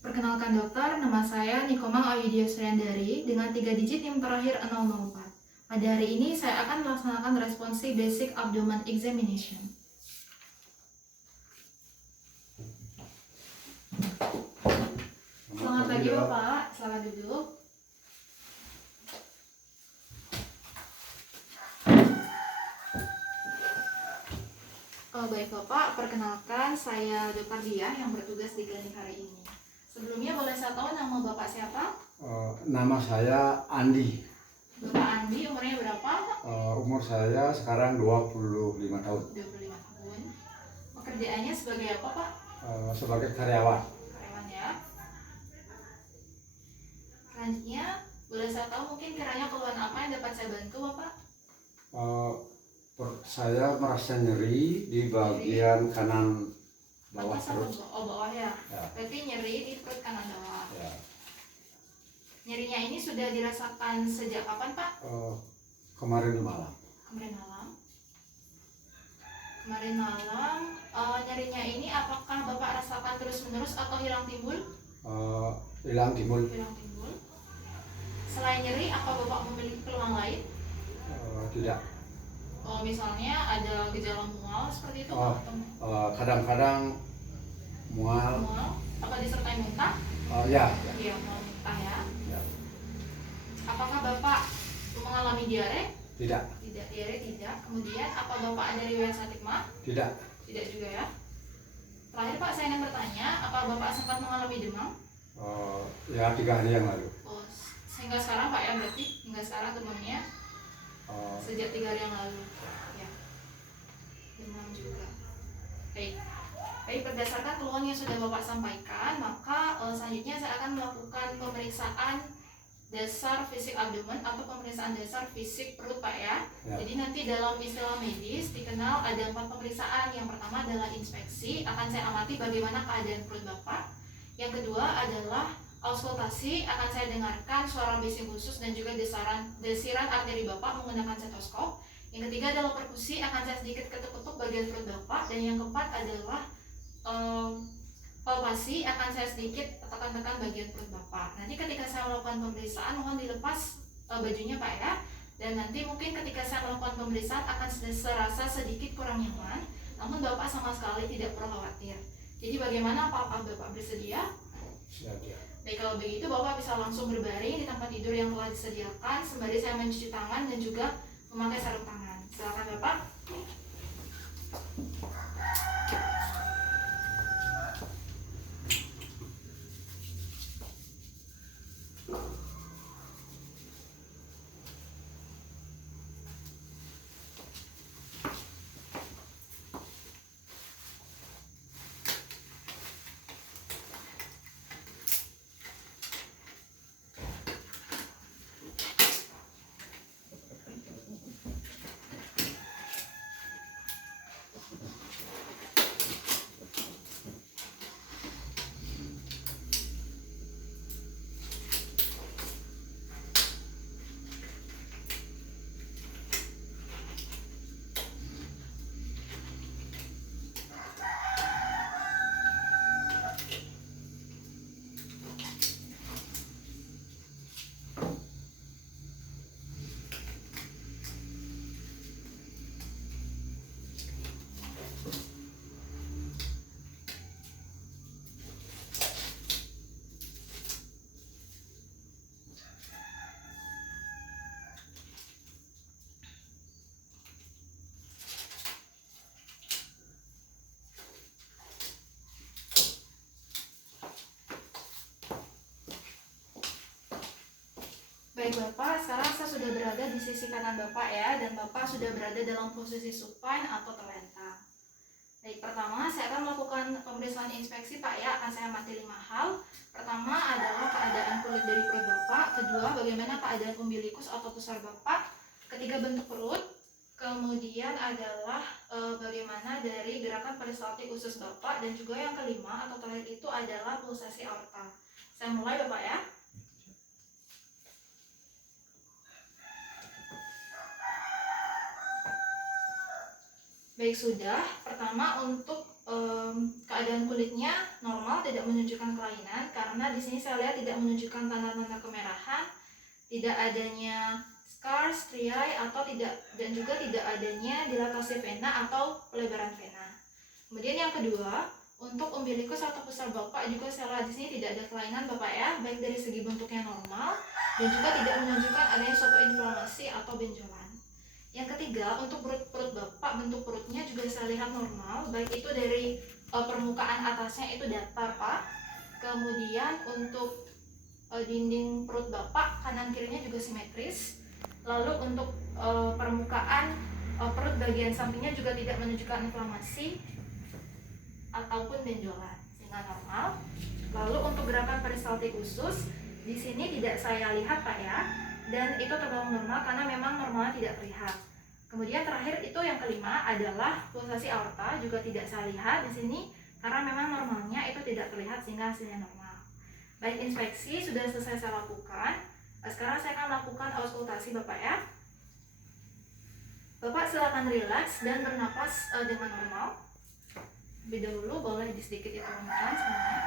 Perkenalkan dokter, nama saya Nikomang Ayudya Suryandari dengan 3 digit NIM terakhir 004. Pada hari ini saya akan melaksanakan responsi Basic Abdomen Examination. Selamat pagi Bapak, selamat duduk. Baik Bapak, perkenalkan saya Dr. Diah yang bertugas di klinik hari ini. Sebelumnya boleh saya tahu nama Bapak siapa? Nama saya Andi. Bapak Andi, umurnya berapa? Umur saya sekarang 25 tahun. 25 tahun. Pekerjaannya sebagai apa Pak? Sebagai karyawan. Karyawan ya. Selanjutnya, boleh saya tahu mungkin kiranya keluhan apa yang dapat saya bantu Bapak? Saya merasa nyeri di bagian kanan bawah Atas perut. atau bawah ya? Ya. Berarti nyeri di perut kanan bawah. Ya. Nyerinya ini sudah dirasakan sejak kapan Pak? Kemarin malam. Kemarin malam. Kemarin malam, nyerinya ini apakah Bapak rasakan terus-menerus atau hilang timbul? Hilang timbul. Hilang timbul. Selain nyeri, apa Bapak memiliki keluhan lain? Tidak. Misalnya ada gejala mual seperti itu? Kadang-kadang mual. Mual? Apa disertai muntah? Ya. Iya, mual muntah ya. Ya. Apakah Bapak mengalami diare? Tidak. Tidak, diare tidak. Kemudian, apa Bapak ada riwayat sakit mah? Tidak. Tidak juga ya. Terakhir Pak, saya ingin bertanya, apa Bapak sempat mengalami demam? Ya 3 hari yang lalu. Sehingga sekarang Pak ya, berarti hingga sekarang demamnya sejak 3 hari yang lalu. Ya. Demam juga. Baik, berdasarkan keluhan yang sudah Bapak sampaikan, maka selanjutnya saya akan melakukan pemeriksaan dasar fisik abdomen atau pemeriksaan dasar fisik perut Pak ya. Jadi nanti dalam istilah medis dikenal ada 4 pemeriksaan. Yang pertama adalah inspeksi, akan saya amati bagaimana keadaan perut Bapak. Yang kedua adalah auskultasi, akan saya dengarkan suara bising khusus dan juga desiran arteri Bapak menggunakan stetoskop. Yang ketiga adalah perkusi, akan saya sedikit ketuk-ketuk bagian perut Bapak. Dan yang keempat adalah palpasi, akan saya sedikit tekan-tekan bagian perut Bapak. Nanti ketika saya melakukan pemeriksaan, mohon dilepas bajunya Pak ya. Dan nanti mungkin ketika saya melakukan pemeriksaan akan serasa sedikit kurang nyaman, namun Bapak sama sekali tidak perlu khawatir. Jadi bagaimana, apakah Bapak bersedia? Siap. Baik, kalau begitu Bapak bisa langsung berbaring di tempat tidur yang telah disediakan sembari saya mencuci tangan dan juga memakai sarung tangan. Silakan Bapak. Baik Bapak, sekarang saya sudah berada di sisi kanan Bapak ya, dan Bapak sudah berada dalam posisi supine atau terlentang. Baik, pertama saya akan melakukan pemeriksaan inspeksi Pak ya, akan saya amati 5 hal. Pertama adalah keadaan kulit dari perut Bapak, kedua bagaimana keadaan umbilikus atau pusar Bapak, ketiga bentuk perut, kemudian adalah bagaimana dari gerakan peristaltik usus Bapak, dan juga yang kelima atau terakhir itu adalah pulsasi aorta. Saya mulai Bapak ya. Baik, sudah. Pertama untuk keadaan kulitnya normal, tidak menunjukkan kelainan, karena di sini saya lihat tidak menunjukkan tanda-tanda kemerahan, tidak adanya scar, striae atau tidak, dan juga tidak adanya dilatasi vena atau pelebaran vena. Kemudian yang kedua, untuk umbilikus atau pusar Bapak juga saya lihat di sini tidak ada kelainan Bapak ya, baik dari segi bentuknya normal dan juga tidak menunjukkan adanya suatu inflamasi atau benjolan. Yang ketiga, untuk perut Bapak, bentuk perutnya juga saya lihat normal, baik itu dari permukaan atasnya itu datar Pak. Kemudian untuk dinding perut Bapak kanan kirinya juga simetris. Lalu untuk permukaan perut bagian sampingnya juga tidak menunjukkan inflamasi ataupun benjolan, sehingga normal. Lalu untuk gerakan peristaltik usus di sini tidak saya lihat Pak ya, dan itu tergolong normal karena memang normalnya tidak terlihat. Kemudian terakhir itu yang kelima adalah pulsasi aorta, juga tidak saya lihat di sini karena memang normalnya itu tidak terlihat sehingga hasilnya normal. Baik, inspeksi sudah selesai saya lakukan. Sekarang saya akan lakukan auskultasi Bapak ya. Bapak silakan rileks dan bernapas dengan normal. Lebih dahulu boleh sedikit diturunkan semuanya.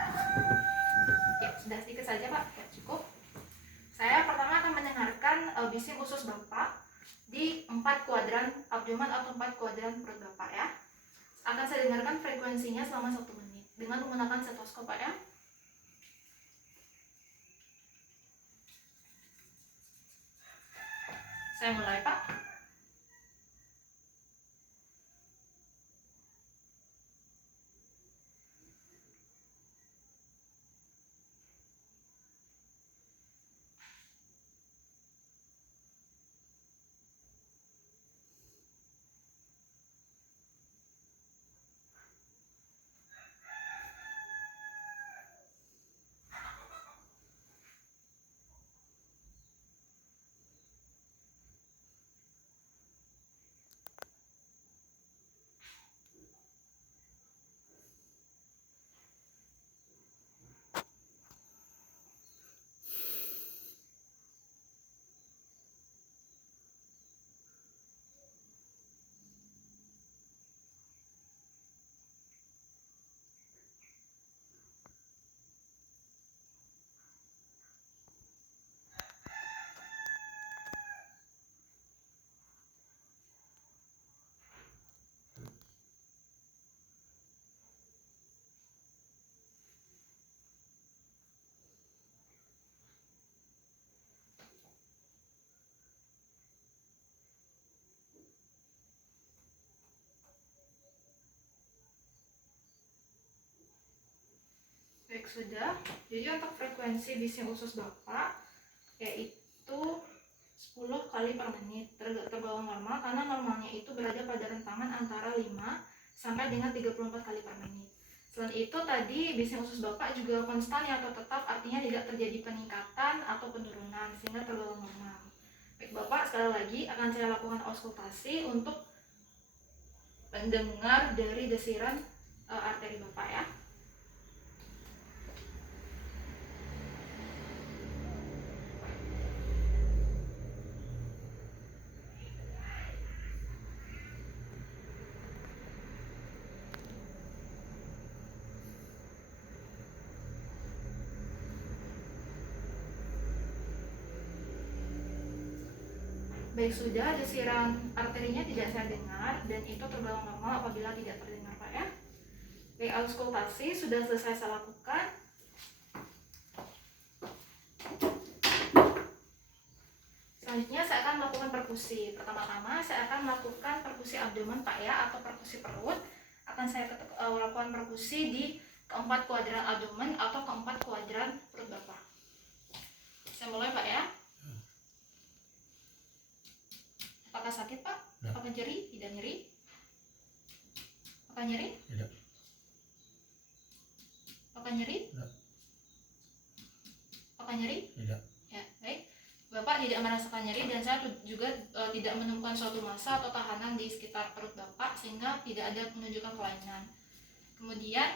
Ya, sudah sedikit saja Pak, ya cukup. Saya pertama akan mendengarkan bising usus Bapak di 4 kuadran abdomen atau 4 kuadran perut Bapak ya. Akan saya dengarkan frekuensinya selama 1 menit dengan menggunakan stetoskop Pak ya. Saya mulai Pak. Baik, sudah. Jadi untuk frekuensi bising usus Bapak yaitu 10 kali per menit, tergolong normal karena normalnya itu berada pada rentangan antara 5 sampai dengan 34 kali per menit. Selain itu tadi bising usus Bapak juga konstan ya, atau tetap, artinya tidak terjadi peningkatan atau penurunan sehingga tergolong normal. Baik Bapak, sekali lagi akan saya lakukan auskultasi untuk mendengar dari desiran arteri Bapak ya. Baik, sudah, desiran arterinya tidak saya dengar dan itu tergolong normal apabila tidak terdengar Pak ya. Baik, auskultasi sudah selesai saya lakukan. Selanjutnya saya akan melakukan perkusi. Pertama-tama saya akan melakukan perkusi abdomen Pak ya, atau perkusi perut. Akan saya lakukan perkusi di keempat kuadran abdomen atau keempat kuadran perut Bapak. Saya mulai Pak ya. Apakah sakit Pak? Ya. Apakah nyeri? Tidak nyeri? Apakah nyeri? Tidak. Apakah nyeri? Tidak. Apakah nyeri? Tidak. Ya, baik. Bapak tidak merasakan nyeri dan saya juga tidak menemukan suatu massa atau tahanan di sekitar perut Bapak sehingga tidak ada menunjukkan kelainan. Kemudian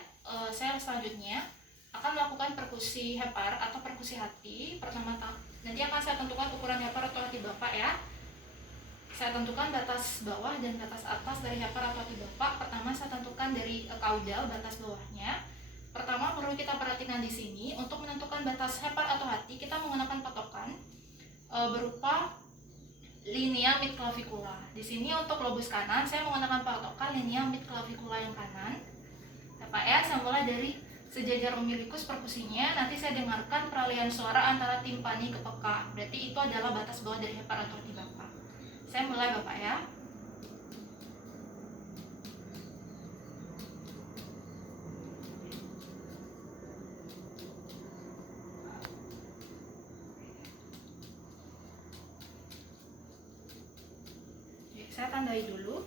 saya selanjutnya akan melakukan perkusi hepar atau perkusi hati. Pertama nanti akan saya tentukan ukuran hepar atau hati Bapak ya. Saya tentukan batas bawah dan batas atas dari hepar atau hati Bapak. Pertama saya tentukan dari kaudal batas bawahnya. pertama perlu kita perhatikan di sini, untuk menentukan batas hepar atau hati kita menggunakan patokan berupa linea mid clavicula. Di sini untuk lobus kanan saya menggunakan patokan linea mid clavicula yang kanan. Ya Pak ya, saya mulai dari sejajar umbilicus perkusinya, nanti saya dengarkan peralihan suara antara timpani ke peka. Berarti itu adalah batas bawah dari hepar atau hati Bapak. Saya mulai Bapak ya. Saya tandai dulu.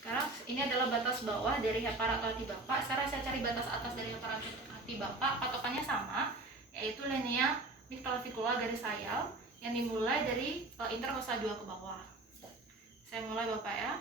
Sekarang ini adalah batas bawah dari hepar atau hati Bapak. Sekarang saya cari batas atas dari hepar atau hati Bapak. Patokannya sama, yaitu linea mid clavicula garis sayal yang dimulai dari interkosta 2 ke bawah. Saya mulai Bapak ya.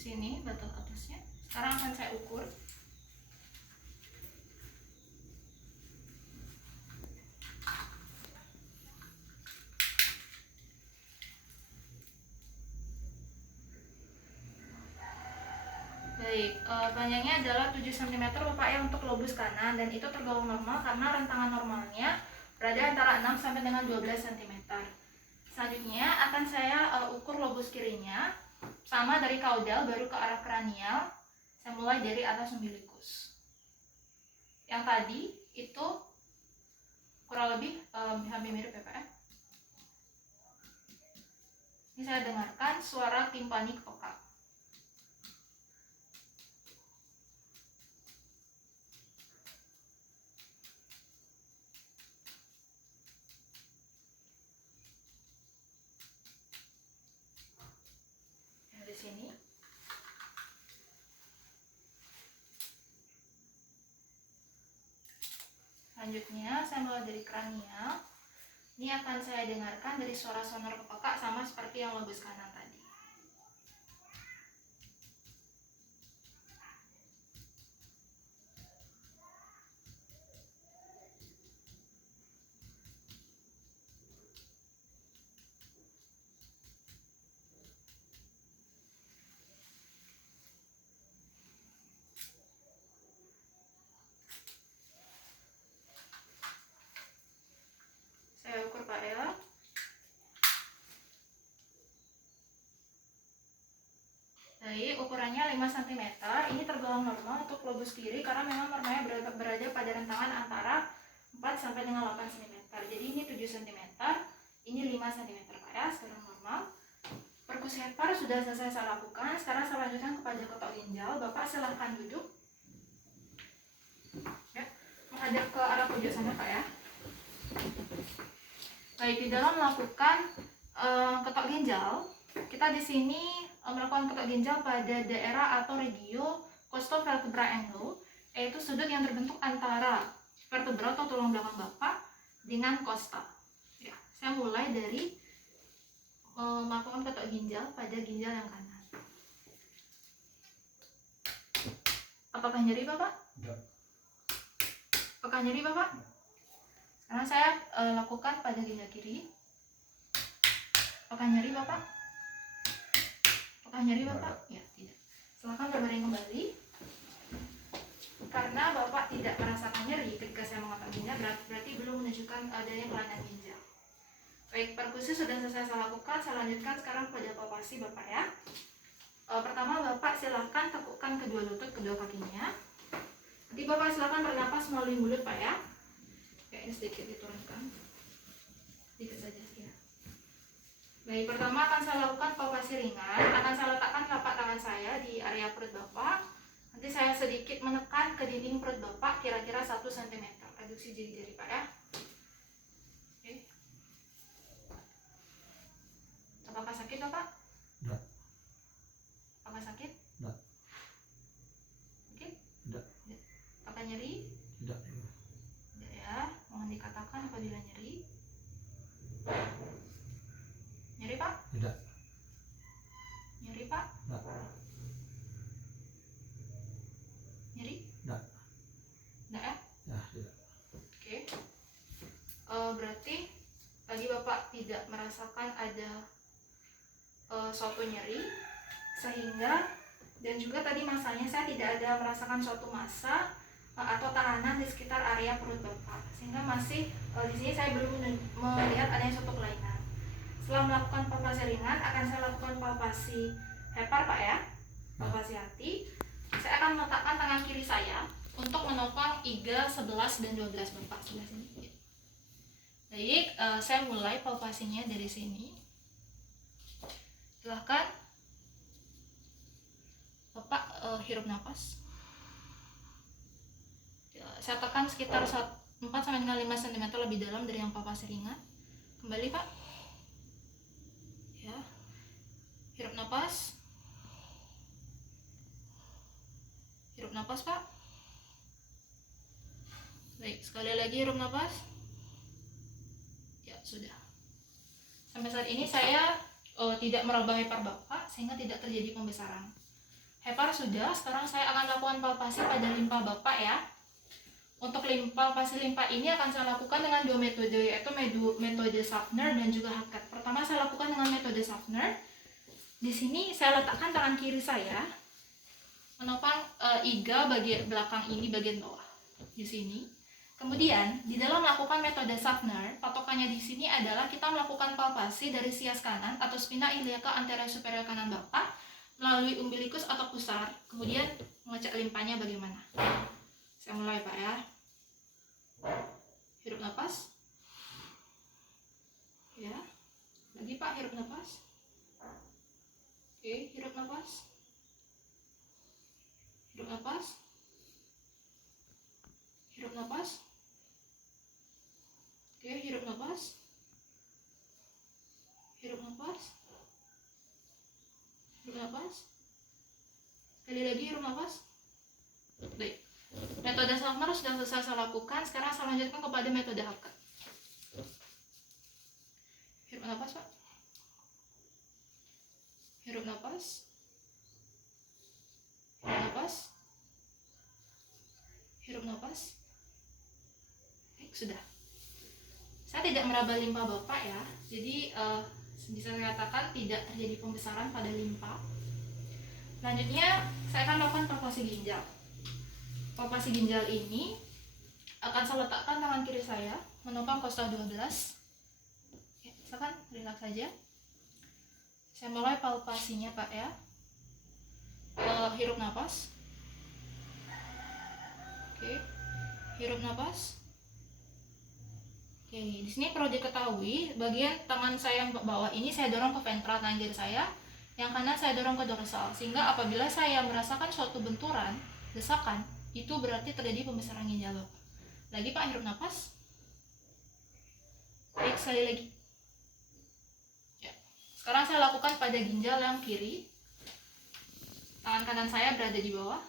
Sini batas atasnya. Sekarang akan saya ukur. Baik, panjangnya adalah 7 cm Bapak ya untuk lobus kanan, dan itu tergolong normal karena rentangan normalnya berada antara 6 sampai dengan 12 cm. Selanjutnya akan saya ukur lobus kirinya. Sama dari kaudal baru ke arah kranial. Saya mulai dari atas umbilicus. Yang tadi itu kurang lebih hampir mirip ya Pak ya. Ini saya dengarkan suara timpani ke peka. Yang di sini. Selanjutnya saya mulai dari kranial. Ini akan saya dengarkan dari suara sonor ke peka sama seperti yang lobus kanan tadi. Saya ukur Pak ya. Baik, ukurannya 5 cm. Ini tergolong normal untuk lobus kiri karena memang normanya berada pada rentangan antara 4 sampai dengan 8 cm. Jadi ini 7 cm, ini 5 cm Pak ya, sekarang normal. Perkusi hepar sudah selesai saya lakukan. Sekarang saya lanjutkan kepada ketok ginjal. Bapak silahkan duduk. Ya, menghadap ke arah pojok sana Pak ya. Baik, di dalam melakukan ketok ginjal, kita di sini melakukan ketok ginjal pada daerah atau regio costovertebral angle, yaitu sudut yang terbentuk antara vertebra atau tulang belakang Bapak dengan costa. Ya, saya mulai dari melakukan ketok ginjal pada ginjal yang kanan. Apakah nyeri Bapak? Tidak. Apakah nyeri Bapak? Sekarang saya lakukan pada ginjal kiri. Apakah nyeri Bapak? Apakah nyeri Bapak? Ya, tidak. Silakan berbaring kembali. Karena Bapak tidak merasakan nyeri ketika saya mengotak ginjal, berarti belum menunjukkan adanya kelainan ginjal. Baik, perkusi sudah selesai saya lakukan. Saya lanjutkan sekarang pada palpasi Bapak ya. Pertama Bapak silahkan tekukkan kedua lutut, kedua kakinya. Nanti Bapak silahkan bernapas melalui mulut Pak ya. Ya, ini sedikit diturunkan. Sedikit saja ya. Baik, pertama akan saya lakukan palpasi ringan. Akan saya letakkan telapak tangan saya di area perut Bapak. Nanti saya sedikit menekan ke dinding perut Bapak kira-kira 1 cm. Aduksi jari-jari Pak ya. Oke. Apakah sakit Bapak? Tidak. Apakah sakit? Tidak. Oke? Tidak. Apakah nyeri? Tidak. Tidak ya. Mohon dikatakan apabila nyeri. Pak? Tidak. Nyeri Pak? Tidak. Nyeri? Tidak. Enggak ya? Ya, tidak. Oke. Berarti tadi Bapak tidak merasakan ada suatu nyeri, sehingga, dan juga tadi masanya saya tidak ada merasakan suatu massa atau tekanan di sekitar area perut Bapak, sehingga masih di sini saya belum melihat adanya suatu kelainan. Setelah melakukan palpasi ringan, akan saya lakukan palpasi hepar Pak ya, palpasi hati. Saya akan meletakkan tangan kiri saya untuk menopang iga 11 dan 12 Bapak sebelah sini. Baik, saya mulai palpasinya dari sini. Silahkan Bapak hirup nafas. Saya tekan sekitar 4-5 cm lebih dalam dari yang palpasi ringan. Kembali Pak. Ya. Hirup nafas. Hirup nafas Pak. Baik, sekali lagi hirup nafas. Ya, sudah. Sampai saat ini saya tidak meraba hepar Bapak sehingga tidak terjadi pembesaran. Hepar sudah, sekarang saya akan lakukan palpasi pada limpa Bapak ya. Untuk palpasi limpa ini akan saya lakukan dengan dua metode, yaitu metode Schaffner dan juga Hackett. Pertama saya lakukan dengan metode Schaffner. Di sini saya letakkan tangan kiri saya menopang iga bagian belakang ini, bagian bawah di sini. Kemudian di dalam melakukan metode Schaffner, patokannya di sini adalah kita melakukan palpasi dari sias kanan atau spina iliaca anterior superior kanan Bapak melalui umbilikus atau pusar, kemudian mengecek limpanya bagaimana. Saya mulai Pak ya. Hirup nafas. Ya. Lagi Pak, hirup nafas. Oke, hirup nafas. Hirup nafas. Hirup nafas. Oke, hirup nafas. Hirup nafas. Hirup nafas. Sekali lagi hirup nafas. Baik. Metode Schaffner sudah selesai saya lakukan. Sekarang saya lanjutkan kepada metode Hackett. Hirup nafas Pak. Hirup nafas. Hirup nafas. Hirup nafas. Baik, sudah. Saya tidak meraba limpa Bapak ya. Jadi bisa saya katakan tidak terjadi pembesaran pada limpa. Selanjutnya saya akan melakukan palpasi ginjal. Palpasi ginjal ini akan saya letakkan tangan kiri saya menopang kosta 12. Ya, silakan relax saja. Saya mulai palpasinya Pak ya. Hirup nafas. Oke. Hirup nafas. Oke, di sini perlu diketahui bagian tangan saya yang bawah ini saya dorong ke ventral tangan kiri saya, yang kanan saya dorong ke dorsal, sehingga apabila saya merasakan suatu benturan, desakan, itu berarti terjadi pembesaran ginjal Bapak. Lagi Pak, hirup nafas. Baik, sekali lagi. Ya. Sekarang saya lakukan pada ginjal yang kiri. Tangan kanan saya berada di bawah,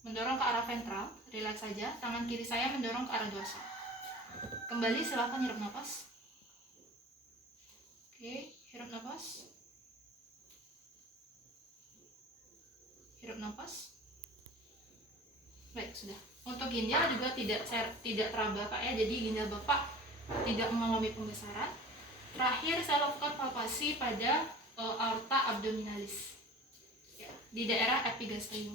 mendorong ke arah ventral, relax saja. Tangan kiri saya mendorong ke arah dorsal. Kembali, silakan hirup nafas. Oke, hirup nafas. Hirup nafas. Baik, sudah. Untuk ginjal juga tidak teraba Pak ya, jadi ginjal Bapak tidak mengalami pembesaran. Terakhir saya lakukan palpasi pada aorta abdominalis ya, di daerah epigastrium.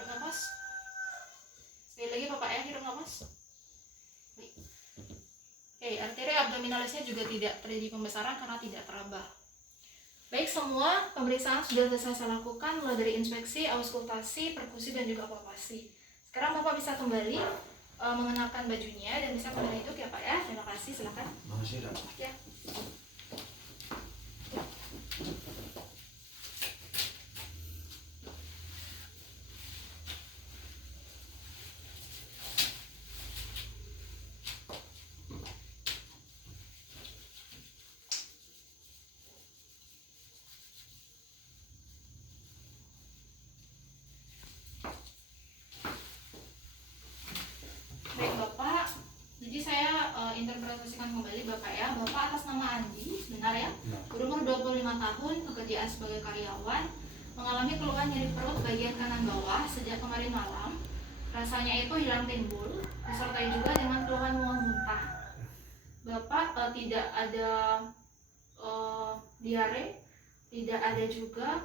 Hirup nafas. Sekali lagi Bapak ya, hirup nafas. Baik. Oke, arteri abdominalisnya juga tidak terjadi pembesaran karena tidak teraba. Baik, semua pemeriksaan sudah selesai saya lakukan, mulai dari inspeksi, auskultasi, perkusi, dan juga palpasi. Sekarang Bapak bisa kembali mengenakan bajunya dan bisa kembali duduk ya Pak ya. Terima kasih, silakan. Masih ada. Ya. Baik Bapak, jadi saya interpretasi teruskan kembali Bapak ya. Bapak atas nama Andi, benar ya? Nah, Berumur 25 tahun, pekerjaan sebagai karyawan, mengalami keluhan nyeri perut bagian kanan bawah sejak kemarin malam. Rasanya itu hilang timbul, disertai juga dengan keluhan mual muntah. Bapak tidak ada diare, tidak ada juga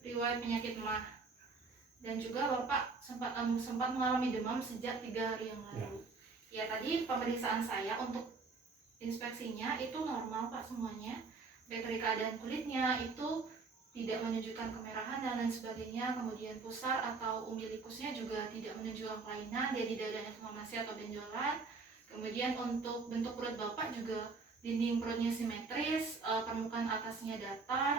riwayat penyakit emah, dan juga Bapak sempat mengalami demam sejak 3 hari yang lalu. Ya, tadi pemeriksaan saya untuk inspeksinya itu normal Pak semuanya. Baik dari keadaan kulitnya itu tidak menunjukkan kemerahan dan lain sebagainya. Kemudian pusar atau umbilikusnya juga tidak menunjukkan kelainan, dia tidak ada inflamasi atau benjolan. Kemudian untuk bentuk perut Bapak juga dinding perutnya simetris, permukaan atasnya datar,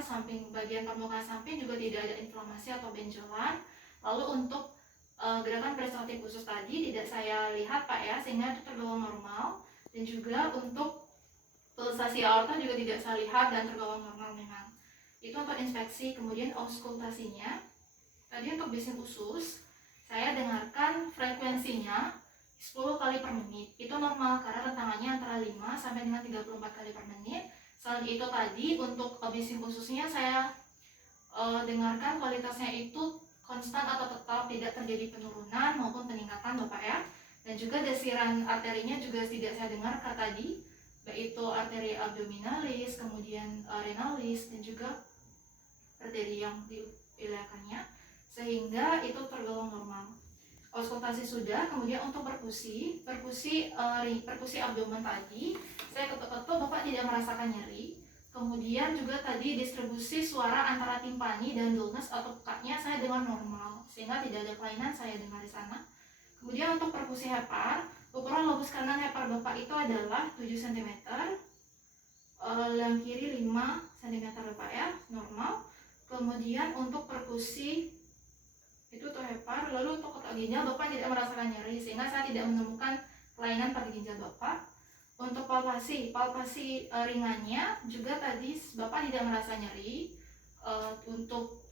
bagian permukaan samping juga tidak ada inflamasi atau benjolan. Lalu untuk gerakan peristaltik khusus tadi tidak saya lihat Pak ya, sehingga itu tergolong normal. Dan juga untuk pulsasi aorta juga tidak saya lihat dan tergolong normal memang. Itu untuk inspeksi. Kemudian auskultasinya tadi untuk bising usus saya dengarkan frekuensinya 10 kali per menit. Itu normal karena rentangannya antara 5 sampai dengan 34 kali per menit. Selain itu tadi untuk bising ususnya saya dengarkan kualitasnya itu konstan atau tetap, tidak terjadi penurunan maupun peningkatan Bapak ya. Dan juga desiran arterinya juga tidak saya dengar tadi, baik itu arteri abdominalis, kemudian renalis, dan juga arteri yang diileakannya, sehingga itu tergolong normal. Auskultasi sudah. Kemudian untuk perkusi abdomen tadi saya ketuk-ketuk, Bapak tidak merasakan nyeri. Kemudian juga tadi distribusi suara antara timpani dan dulnus atau pekaknya saya dengar normal, sehingga tidak ada kelainan saya dengar di sana. Kemudian untuk perkusi hepar, ukuran lobus kanan hepar Bapak itu adalah 7 cm, yang kiri 5 cm Bapak ya, normal. Kemudian untuk perkusi itu tuh hepar. Lalu untuk kotak ginjal Bapak tidak merasakan nyeri, sehingga saya tidak menemukan kelainan pada ginjal Bapak. Untuk palpasi ringannya juga tadi Bapak tidak merasa nyeri. Untuk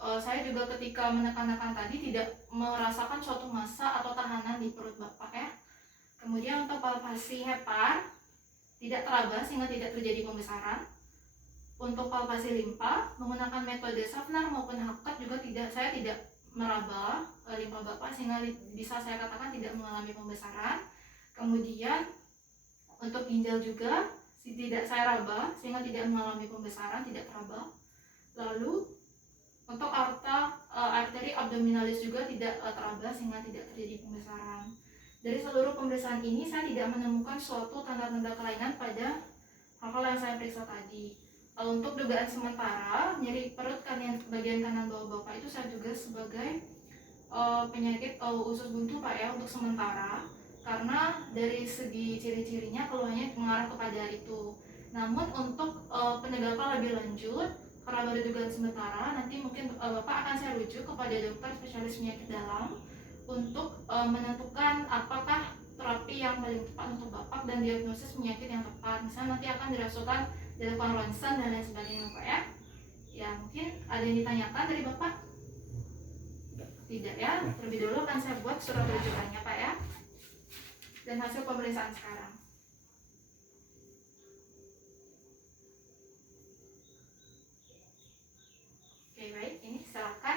saya juga ketika menekan-nekan tadi tidak merasakan suatu massa atau tahanan di perut Bapak ya. Kemudian untuk palpasi hepar tidak teraba sehingga tidak terjadi pembesaran. Untuk palpasi limpa menggunakan metode Schaffner maupun Hackett juga saya tidak meraba limpa Bapak, sehingga bisa saya katakan tidak mengalami pembesaran. Kemudian untuk ginjal juga tidak saya raba sehingga tidak mengalami pembesaran, tidak teraba. Lalu untuk arteri abdominalis juga tidak teraba sehingga tidak terjadi pembesaran. Dari seluruh pemeriksaan ini saya tidak menemukan suatu tanda-tanda kelainan pada hal-hal yang saya periksa tadi. Untuk dugaan sementara nyeri perut bagian kanan bawah Bapak itu saya juga sebagai penyakit usus buntu Pak ya, untuk sementara, karena dari segi ciri-cirinya keluhannya mengarah kepada itu. Namun untuk penegakan lebih lanjut, karena baru dugaan sementara, nanti mungkin Bapak akan saya rujuk kepada dokter spesialis penyakit dalam untuk menentukan apakah terapi yang paling tepat untuk Bapak dan diagnosis penyakit yang tepat. Misalnya nanti akan dirasukan dilakukan ronsen dan lain sebagainya Bapak ya. Ya, mungkin ada yang ditanyakan dari Bapak? Tidak ya. Terlebih dulu akan saya buat surat rujukannya Pak ya, dan hasil pemeriksaan sekarang. Oke, baik, ini silakan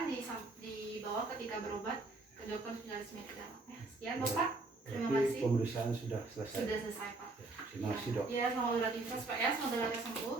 dibawa ketika berobat ke dokter spesialis penyakit dalam ya. Sekian Bapak, terima kasih. Pemeriksaan sudah selesai. Sudah selesai Pak. Terima kasih Dok. Ya, semoga beraktivitas Pak ya, semoga lekas sembuh.